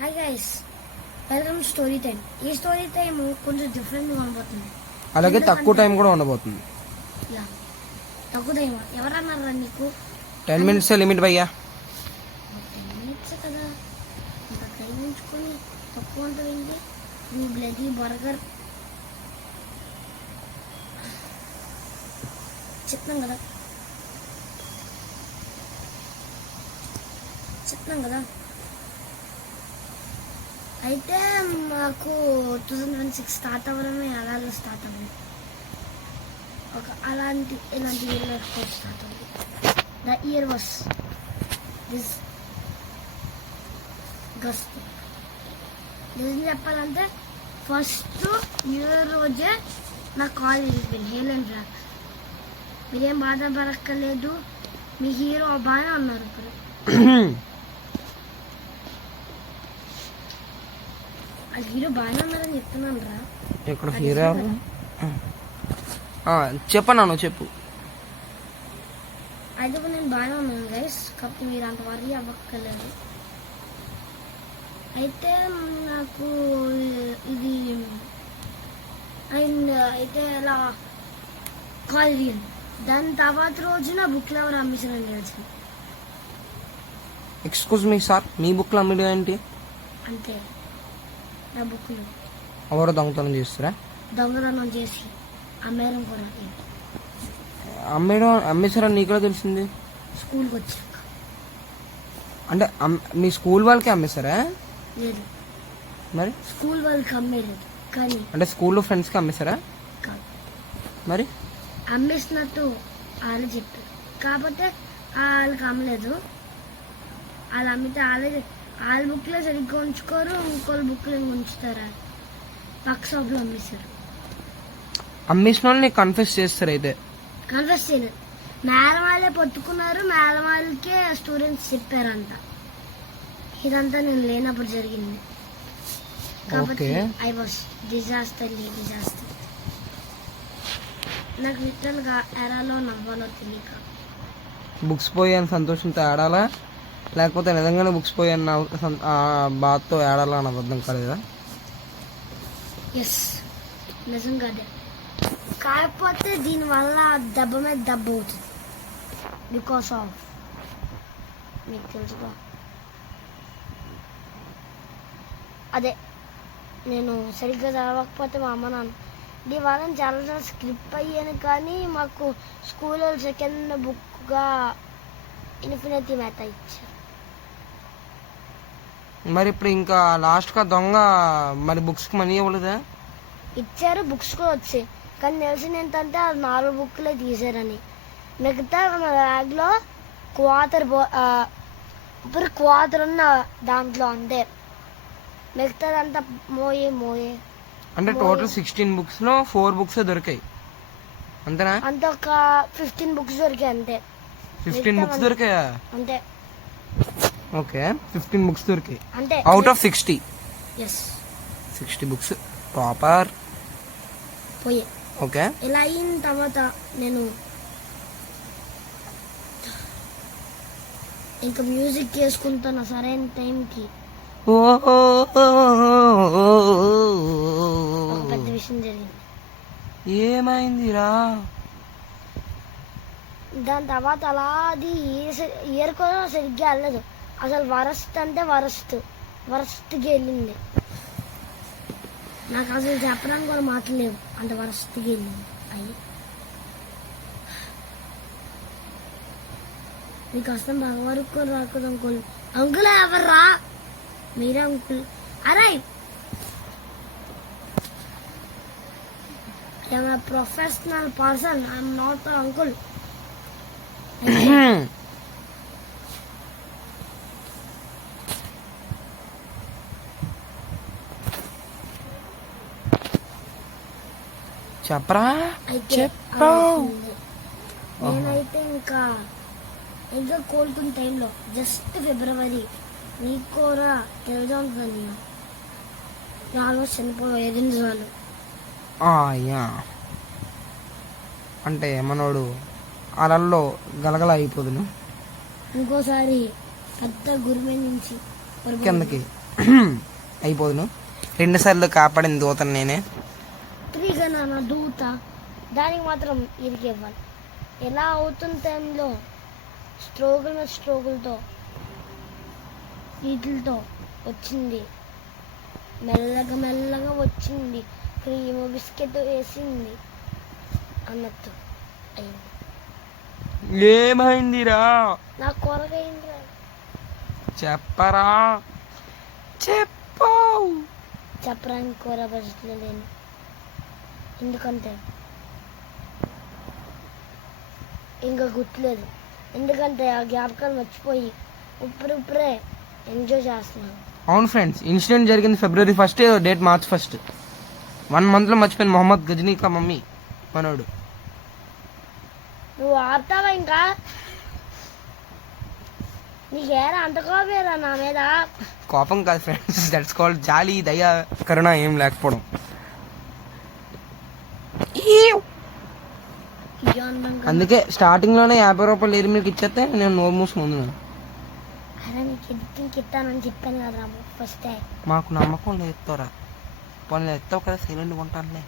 Hi guys, welcome to story time. ఈ story time కొంచెం డిఫరెంట్గా ఉండబోతుంది. అలాగే తక్కువ టైం కూడా ఉండబోతుంది. తక్కువ టైం ఎవరన్నారా నీకు? 10 minutes లిమిట్ భయ్యా. 10 minutes కదా, ఇంకా టైం ఉంచుకొని తక్కువ ఉంటుంది. ఈ బ్లడీ బర్గర్ చెప్తున్నాం కదా. అయితే మాకు 2026 స్టార్ట్ అవ్వడమే అలాగే స్టార్ట్ అవ్వదు. ఇలాంటి ఇయర్ స్టార్ట్ అవ్వదు. The year was this gust. నిజం చెప్పాలంటే ఫస్ట్ ఇయర్ రోజే నా కాల్ వెళ్ళిపోయింది. హేలెన్ బ్లాక్, మీరేం బాధపడక్కర్లేదు, మీ హీరో బాగానే ఉన్నారు ఇప్పుడు. హీరో బాగానే ఉన్నారని చెప్తున్నాను రా. ఇక్కడ హీరో చెప్పను, చెప్పు. అయితే నేను బాగానే ఉన్నాను గైస్, కాబట్టి మీరు అంత వరీ అవ్వక్కర్లేదు. అయితే నాకు ఇది అయితే ఇలా కాల్ చేయండి. దాని తర్వాత రోజున బుక్లు ఎవరు అమ్మేసారని తెలిసింది. ఎక్స్క్యూజ్ మీ సార్, మీ బుక్లో అమ్మేది ఏంటి? అంతే, నా బుక్లు ఎవరో దొంగతనం చేస్తారా? దొంగతనం చేసి అమ్మేయడం కూడా. అమ్మేశారని నీకు కూడా తెలిసింది? స్కూల్కి వచ్చాక. అంటే మీ స్కూల్ వాళ్ళకి అమ్మేశారా? లేదు, మరి స్కూల్ వాళ్ళకి అమ్మేయలేదు, కానీ అంటే స్కూల్లో ఫ్రెండ్స్కి అమ్మేశారా? కాదు, మరి అమ్మేసినట్టు వాళ్ళు చెప్పారు కాబట్టి వాళ్ళకి అమ్మలేదు. వాళ్ళు అమ్మితే వాళ్ళ బుక్లో సరిగ్గా ఉంచుకోరు, ఇంకోళ్ళ బుక్లో ఉంచుతారు. పక్క షాప్లో అమ్మేశారు. అమ్మేసిన వాళ్ళని కన్ఫెస్ చేస్తారు. అయితే కన్ఫెస్ చేయలేదు, మేడం వాళ్ళే పట్టుకున్నారు. మేడం వాళ్ళకే స్టూడెంట్స్ చెప్పారంట. ఇదంతా నేను లేనప్పుడు జరిగింది కాబట్టి ఐ వాస్ డిజాస్టర్. నాకు లిటరల్గా ఎరాలో నవ్వాలో తెలియక. బుక్స్ పోయాను సంతోషంతో ఆడాలా, లేకపోతే నిజంగానే బుక్స్ పోయాను బాధతో ఆడాలా అని అబద్ధం కాలేదా? ఎస్, నిజంగానే. కాకపోతే దీనివల్ల దెబ్బ మీద దెబ్బ అవుతుంది. బికాస్ ఆఫ్ మీకు తెలుసుగా, అదే నేను సరిగ్గా చదవకపోతే మా అమ్మ నాన్న దీనివల్ల చాలా స్క్రిప్ అయ్యాను. కానీ మాకు స్కూల్లో సెకండ్ బుక్గా ఇన్ఫినిటీ మ్యాథ్ ఇచ్చారు. మరి ఇప్పుడు ఇంకా లాస్ట్గా దొంగ మరి బుక్స్కి మనీ ఇవ్వలేదా? ఇచ్చారు, బుక్స్ కూడా వచ్చాయి. కానీ తెలిసింది ఏంటంటే అది 4 బుక్లే తీసారని. మిగతా మన బ్యాగ్లో క్వార్టర్ ఉన్న దాంట్లో అంతే, మిగతాదంతా మోయే. అంటే టోటల్ 16 బుక్స్లో 4 బుక్స్ దొరికాయి అంతేనా? అంత ఒక 15 బుక్స్ దొరికాయి అంతే. 15 బుక్స్ దొరికాయా? అంతే. ఓకే, 15 బుక్స్ దొరికాయి అంతే out of 60. Yes, 60 books proper పోయే. ఓకే, ఇలా అయిన తర్వాత నేను ఇంకా మ్యూజిక్ వేసుకుంటాను సరైన టైంకి. ఒక పెద్ద విషయం జరిగింది. ఏమైందిరా? దాని తర్వాత అలా అది ఇయర్ కూడా సరిగ్గా వెళ్ళదు. అసలు వరస్ట్ అంటే వరస్ట్కి వెళ్ళింది. నాకు అసలు చెప్పడానికి కూడా మాట్లాడలేవు, అంత వరస్ట్కి వెళ్ళింది. అయ్యి మీకు వస్తాం బాగా వరకు రాకూడదు అంకుల్. అంకుల్ ఎవర్రా? మీరే అంకుల్. అరే I'm a professional person, I'm not an uncle. చెప్పరా? నేనైతే ఇంకా కోలుకున్న టైంలో జస్ట్ ఫిబ్రవరి నీకు కూడా తెలుసా ఉంటుంది. ఆల్మోస్ట్ చనిపోయి 5 నిమిషాలు. అంటే మనోడు అలల్లో గలగల అయిపోదును. ఇంకోసారి పెద్ద గురిమే నుంచి కిందకి అయిపోదును. 2 సార్లు కాపాడింది దూతను నేనే. ఫ్రీగా నాన్న దూత దానికి మాత్రం ఇరికివ్వాలి. ఎలా అవుతున్న టైంలో స్ట్రోగులతో వీటితో వచ్చింది, మెల్లగా వచ్చింది, క్రీమ్ బిస్కెట్ వేసింది అన్నట్టు అయింది. ఏమైందిరా నా కొరగైందిరా. చెప్పరా, చెప్పు. చెప్పడానికి కూర పరిస్థితులు లేను. ఎందుకంటే ఇంకా గుర్తులేదు. ఎందుకంటే ఆ జ్ఞాపకాలు మర్చిపోయి ఇప్పుడే ఎంజాయ్ చేస్తున్నాను. అవును ఫ్రెండ్స్, ఇన్సిడెంట్ జరిగింది February 1st, date March 1st. 1 monthలో మర్చిపోయింది మొహమ్మద్ గజనీ కా మమ్మీ మనోడు. నువ్వు ఆపుతావా ఇంకా? నీకేరా అంత కోపేరా నా మీద? కోపం కాదు ఫ్రెండ్స్, దట్స్ కాల్డ్ జాలి, దయ, కరుణ ఏం లేకపోవడం. అందుకే స్టార్టింగ్ లోనే 50 రూపాయలు ఏరి మీకు ఇచ్చేస్తే నేను నోరు మూసుకుంది. అరే నీకు ఎడిటింగ్ ఇస్తానని చెప్పాను కదా ఫస్ట్. మాకు నమ్మకం లేదు ఎత్తారా, పోనీ ఎత్తావు కదా, సైలెంట్గా ఉంటానులే.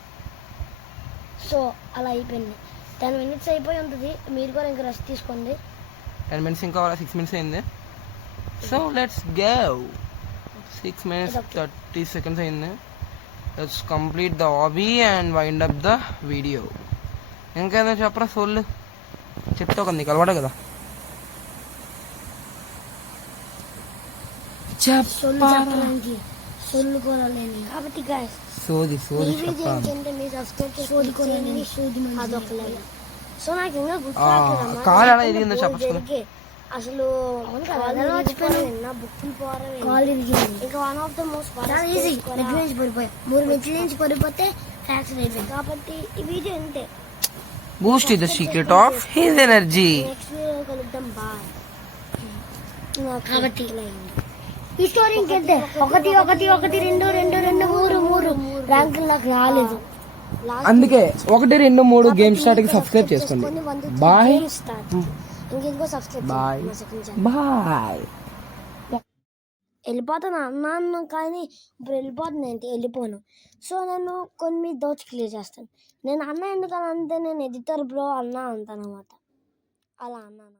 సో అలా అయిపోయింది. 10 minutes అయిపోయి ఉంటుంది. మీరు కూడా ఇంకా రెస్ట్ తీసుకోండి. 10 minutes ఇంకా 6 minutes అయింది. So let's go. 6 minutes 30 seconds అయింది. Let's complete the hobby and wind up the video. ఇంకేదో చెప్పరా సోళ్ళు, చెప్తావు కదా, నీకు అలవాటు కదా. చెప్పడానికి సొల్లు కూరలేని కాబట్టి గాయస్ సోది సోది సో నాకు ఇంకా కాలు ఎలా ఇరిగిందో చెప్పచ్చు. అసలు కాల్ ఇరిగింది. ఇంకా one of the most easy మెట్ల నుంచి పడిపోయా. 3 మెట్ల నుంచి పడిపోతే ఫ్రాక్చర్ అయిపోయింది. కాబట్టి ఈ వీడియో అంతే. Boost is the secret of his energy. Next video కలుద్దాం. బాయ్. కాబట్టి ఈ స్టోరీ ఇంకెంతే. 1 1 1 2 2 2 3 ర్యాంకులు నాకు రాలేదు. అందుకే 1 2 3 గేమ్ స్టార్ట్ కి సబ్స్క్రైబ్ చేసుకోండి. బాయ్. ఇంకో సబ్స్క్రైబ్ బాయ్ బాయ్. వెళ్ళిపోతాను అన్నాను కానీ ఇప్పుడు వెళ్ళిపోతాను ఏంటి? వెళ్ళిపోను. సో నేను కొన్ని డౌట్స్ క్లియర్ చేస్తాను. నేను అన్న ఎందుకని అంటే నేను ఎడిటర్ బ్రో అన్నా అంటాను అనమాట. అలా అన్నాను.